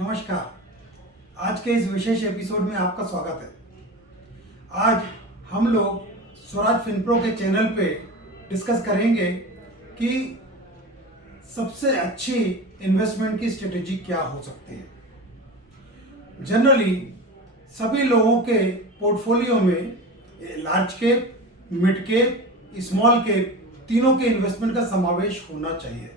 नमस्कार। आज के इस विशेष एपिसोड में आपका स्वागत है। आज हम लोग स्वराज फिनप्रो के चैनल पे डिस्कस करेंगे कि सबसे अच्छी इन्वेस्टमेंट की स्ट्रेटेजी क्या हो सकती है। जनरली सभी लोगों के पोर्टफोलियो में large cap, mid cap, small cap तीनों के इन्वेस्टमेंट का समावेश होना चाहिए।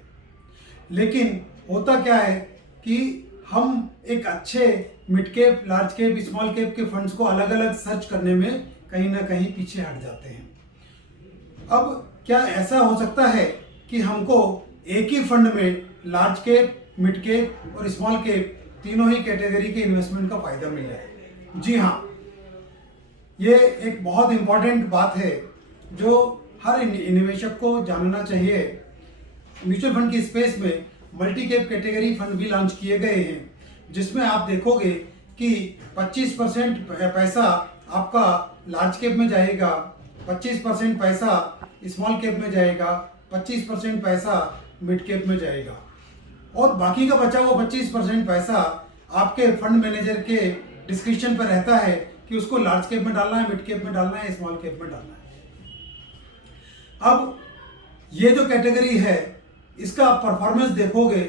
लेकिन होता क्या है कि हम एक अच्छे mid cap, large cap, small cap के फंड्स को अलग अलग सर्च करने में कहीं ना कहीं पीछे हट जाते हैं। अब क्या ऐसा हो सकता है कि हमको एक ही फंड में लार्ज कैप, मिड कैप और स्मॉल कैप तीनों ही कैटेगरी के इन्वेस्टमेंट का फायदा मिल जाए? जी हाँ, ये एक बहुत इंपॉर्टेंट बात है जो हर निवेशक को जानना चाहिए। म्यूचुअल फंड की स्पेस में मल्टी कैप कैटेगरी फंड भी लॉन्च किए गए हैं, जिसमें आप देखोगे कि 25% पैसा आपका लार्ज कैप में जाएगा, 25% पैसा स्मॉल कैप में जाएगा, 25% पैसा मिड कैप में जाएगा और बाकी का बचा हुआ 25% पैसा आपके फंड मैनेजर के डिस्क्रिप्शन पर रहता है कि उसको लार्ज कैप में डालना है, मिड कैप में डालना है, स्मॉल कैप में डालना है। अब ये जो कैटेगरी है इसका परफॉर्मेंस देखोगे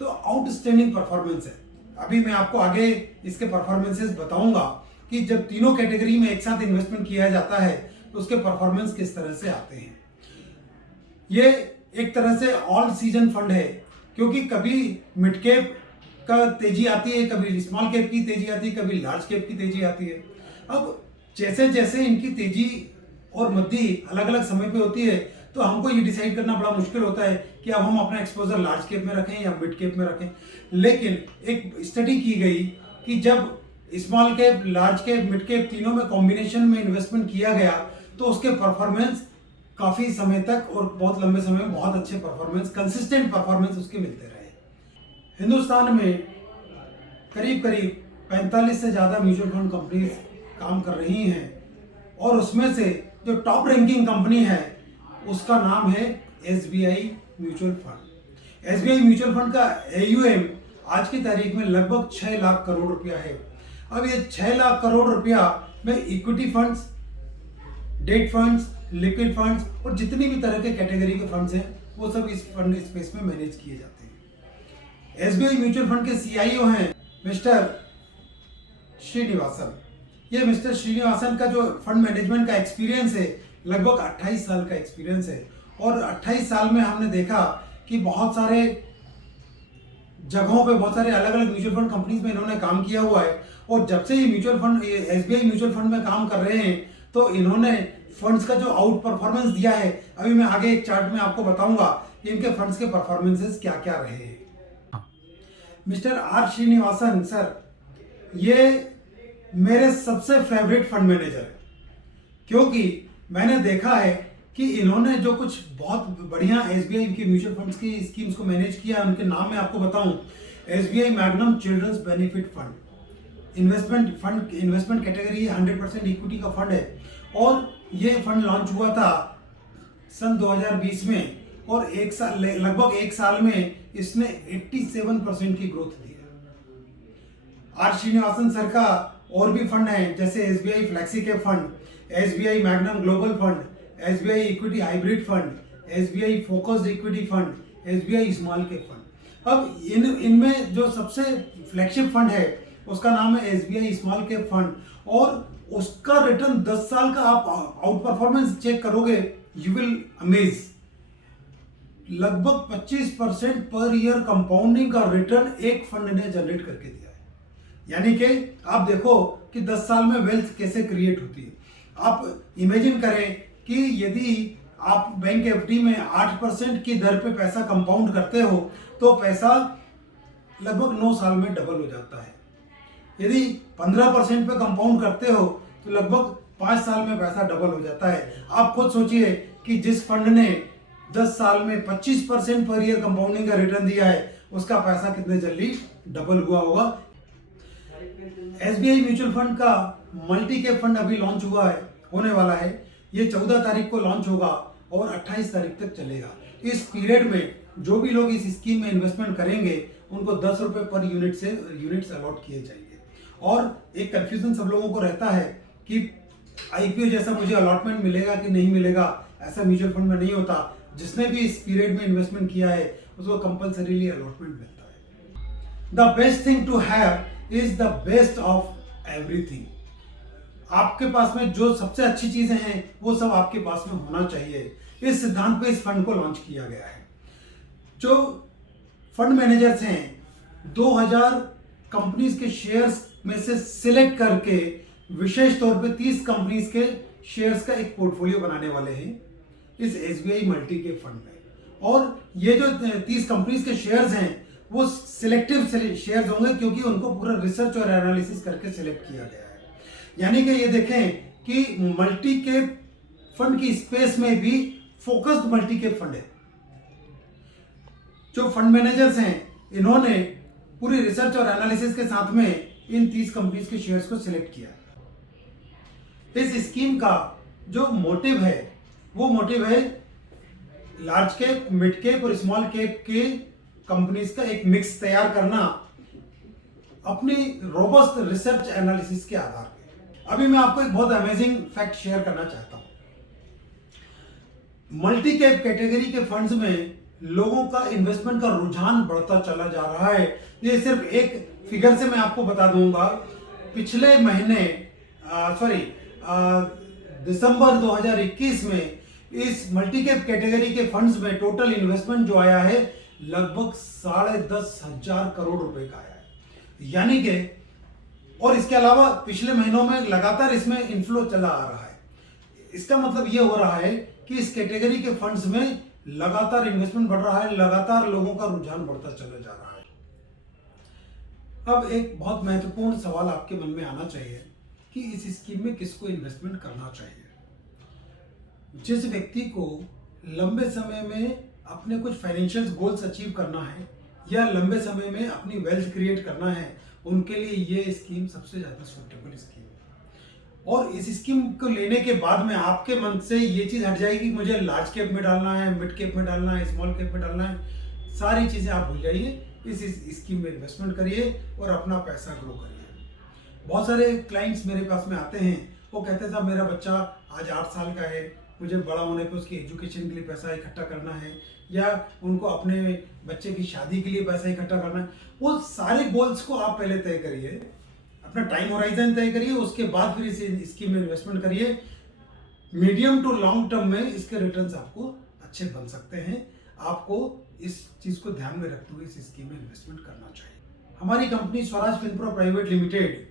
तो आउटस्टैंडिंग परफॉर्मेंस है। अभी मैं आपको आगे इसके परफॉर्मेंसेस बताऊंगा कि जब तीनों कैटेगरी में एक साथ इन्वेस्टमेंट किया जाता है तो उसके परफॉर्मेंस किस तरह से आते हैं। ये एक तरह से ऑल सीजन फंड है, क्योंकि कभी मिड कैप का तेजी आती है, कभी स्मॉल कैप की तेजी आती है, कभी लार्ज कैप की तेजी आती है। अब जैसे जैसे इनकी तेजी और मद्दी अलग अलग समय पे होती है तो हमको ये डिसाइड करना बड़ा मुश्किल होता है कि अब हम अपना एक्सपोजर लार्ज कैप में रखें या मिड कैप में रखें। लेकिन एक स्टडी की गई कि जब small cap, large cap, mid cap तीनों में कॉम्बिनेशन में इन्वेस्टमेंट किया गया तो उसके परफॉर्मेंस काफ़ी समय तक और बहुत लंबे समय में बहुत अच्छे परफॉर्मेंस, कंसिस्टेंट परफॉर्मेंस उसके मिलते रहे। हिंदुस्तान में करीब करीब 45 से ज़्यादा म्यूचुअल फंड कंपनीज काम कर रही हैं और उसमें से जो टॉप रैंकिंग कंपनी है उसका नाम है SBI mutual fund. SBI mutual fund का AUM आज की तारीख में लगभग 6 लाख करोड़ रुपया है। अब ये 6 लाख करोड़ रुपया में equity funds, date funds, liquid funds और जितनी भी तरह के कैटेगरी के फंड्स हैं वो सब इस फंड स्पेस में मैनेज किए जाते हैं। एसबीआई म्यूचुअल फंड के CIO हैं मिस्टर श्रीनिवासन। ये मिस्टर श्रीनिवासन का जो फंड मैनेजमेंट का एक्सपीरियंस है लगभग 28 साल का एक्सपीरियंस है और 28 साल में हमने देखा कि बहुत सारे जगहों पे, बहुत सारे अलग अलग म्यूचुअल फंड कंपनीज में इन्होंने काम किया हुआ है। और जब से ये mutual fund, SBI mutual fund में काम कर रहे हैं तो इन्होंने फंड्स का जो आउट परफॉर्मेंस दिया है, अभी मैं आगे एक चार्ट में आपको बताऊंगा कि इनके फंड्स के परफॉर्मेंसेस क्या क्या रहे हैं। मिस्टर आर श्रीनिवासन सर ये मेरे सबसे फेवरेट फंड मैनेजर है, क्योंकि मैंने देखा है कि इन्होंने जो कुछ बहुत बढ़िया एसबीआई की म्यूचुअल फंड्स की स्कीम्स को मैनेज किया है। उनके नाम मैं आपको बताऊं, SBI Magnum children's benefit fund, investment category 100% equity का फंड है और ये फंड लॉन्च हुआ था सन 2020 में और लगभग एक साल में इसने 87% की ग्रोथ दी है। आर श्रीनिवासन सर का और भी फंड है, जैसे SBI flexi cap fund, SBI magnum global fund, SBI equity hybrid fund, SBI focused equity fund, SBI small cap fund. अब इनमें जो सबसे फ्लैगशिप फंड है उसका नाम है एसबीआई स्मॉल कैप फंड और उसका रिटर्न 10 साल का आप आउट परफॉर्मेंस चेक करोगे, यू विल अमेज। लगभग 25% पर ईयर कंपाउंडिंग का रिटर्न एक फंड ने जनरेट करके दिया है। यानी कि आप देखो कि 10 साल में वेल्थ कैसे क्रिएट होती है। आप इमेजिन करें कि यदि आप बैंक FD में 8% की दर पे पैसा कंपाउंड करते हो तो पैसा लगभग 9 साल में डबल हो जाता है। यदि 15% पे कंपाउंड करते हो तो लगभग 5 साल में पैसा डबल हो जाता है। आप खुद सोचिए कि जिस फंड ने 10 साल में 25% पर ईयर कंपाउंडिंग का रिटर्न दिया है उसका पैसा कितने जल्दी डबल हुआ होगा। एसबीआई म्यूचुअल फंड का मल्टी कैप फंड अभी लॉन्च हुआ है, होने वाला है। ये 14 तारीख को लॉन्च होगा और 28 तारीख तक चलेगा। इस पीरियड में जो भी लोग इस स्कीम में इन्वेस्टमेंट करेंगे उनको 10 रुपये पर यूनिट से यूनिट्स अलॉट किए जाएंगे। और एक कंफ्यूजन सब लोगों को रहता है कि आईपीओ जैसा मुझे अलॉटमेंट मिलेगा कि नहीं मिलेगा, ऐसा म्यूचुअल फंड में नहीं होता। जिसने भी इस पीरियड में इन्वेस्टमेंट किया है उसको कंपल्सरीली अलॉटमेंट मिलता है। The best thing to have is the best of everything. आपके पास में जो सबसे अच्छी चीजें हैं वो सब आपके पास में होना चाहिए। इस सिद्धांत पे इस फंड को लॉन्च किया गया है। जो फंड मैनेजर्स हैं 2000 कंपनीज के शेयर्स में से सिलेक्ट करके विशेष तौर पे 30 कंपनीज के शेयर्स का एक पोर्टफोलियो बनाने वाले हैं इस एसबीआई मल्टी कैप फंड में। और ये जो 30 कंपनीज के शेयर्स हैं वो सिलेक्टिव शेयर्स होंगे क्योंकि उनको पूरा रिसर्च और एनालिसिस करके सिलेक्ट किया गया है। यानी कि ये देखें कि मल्टी कैप फंड की स्पेस में भी फोकस्ड मल्टी कैप फंड है। जो फंड मैनेजर्स हैं इन्होंने पूरी रिसर्च और एनालिसिस के साथ में इन 30 कंपनीज के शेयर्स को सिलेक्ट किया। इस स्कीम का जो मोटिव है वो मोटिव है लार्ज कैप, मिड कैप और स्मॉल कैप के कंपनीज का एक मिक्स तैयार करना अपनी रोबस्ट रिसर्च एनालिसिस के आधार पे। अभी मैं आपको एक बहुत अमेजिंग फैक्ट शेयर करना चाहता हूं। मल्टी कैप कैटेगरी के फंड्स में लोगों का इन्वेस्टमेंट का रुझान बढ़ता चला जा रहा है। ये सिर्फ एक फिगर से मैं आपको बता दूंगा। पिछले महीने दिसंबर 2021 में इस मल्टी कैप कैटेगरी के फंड्स में टोटल इन्वेस्टमेंट जो आया है लगभग 10,500 करोड़ रुपए का आया है। यानी कि और इसके अलावा पिछले महीनों में लगातार इसमें इनफ्लो चला आ रहा है। इसका मतलब ये हो रहा है कि इस कैटेगरी के फंड्स में लगातार इन्वेस्टमेंट बढ़ रहा है, लगातार लोगों का रुझान बढ़ता चला जा रहा है। अब एक बहुत महत्वपूर्ण सवाल आपके मन में आना चाहिए कि इस स्कीम में किसको इन्वेस्टमेंट करना चाहिए। जिस व्यक्ति को लंबे समय में अपने कुछ फाइनेंशियल गोल्स अचीव करना है या लंबे समय में अपनी वेल्थ क्रिएट करना है, उनके लिए ये स्कीम सबसे ज़्यादा सूटेबल स्कीम है। और इस स्कीम को लेने के बाद में आपके मन से ये चीज़ हट जाएगी मुझे लार्ज कैप में डालना है, मिड कैप में डालना है, स्मॉल कैप में डालना है। सारी चीज़ें आप भूल जाइए, इस स्कीम में इन्वेस्टमेंट करिए और अपना पैसा ग्रो करिए। बहुत सारे क्लाइंट्स मेरे पास में आते हैं, वो कहते हैं साहब मेरा बच्चा आज 8 साल का है, मुझे बड़ा होने पे उसकी एजुकेशन के लिए पैसा इकट्ठा करना है या उनको अपने बच्चे की शादी के लिए पैसा इकट्ठा करना है। वो सारे गोल्स को आप पहले तय करिए, अपना टाइम होराइजन तय करिए, उसके बाद फिर इस स्कीम में इन्वेस्टमेंट करिए। मीडियम टू लॉन्ग टर्म में इसके रिटर्न्स आपको अच्छे बन सकते हैं। आपको इस चीज़ को ध्यान में रखते हुए इस स्कीम में इन्वेस्टमेंट करना चाहिए। हमारी कंपनी स्वराज फिनप्रो प्राइवेट लिमिटेड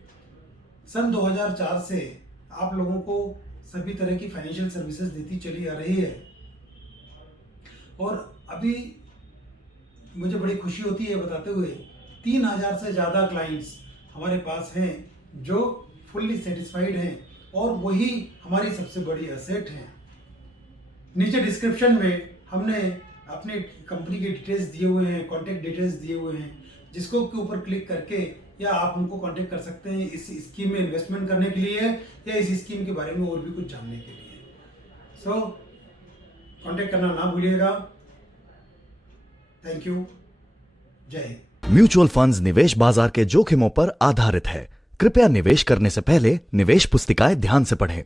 सन 2004 से आप लोगों को सभी तरह की फाइनेंशियल सर्विसेज देती चली आ रही है। और अभी मुझे बड़ी खुशी होती है बताते हुए 3000 से ज़्यादा क्लाइंट्स हमारे पास हैं जो फुल्ली सेटिस्फाइड हैं और वही हमारी सबसे बड़ी एसेट हैं। नीचे डिस्क्रिप्शन में हमने अपने कंपनी के डिटेल्स दिए हुए हैं, कॉन्टैक्ट डिटेल्स दिए हुए हैं, जिसको के ऊपर क्लिक करके या आप उनको कांटेक्ट कर सकते हैं इस स्कीम में इन्वेस्टमेंट करने के लिए या इस स्कीम के बारे में और भी कुछ जानने के लिए। सो कांटेक्ट करना ना भूलिएगा। Thank you. जय हिंद। म्यूचुअल फंड्स निवेश बाजार के जोखिमों पर आधारित है। कृपया निवेश करने से पहले निवेश पुस्तिकाएं ध्यान से पढ़ें।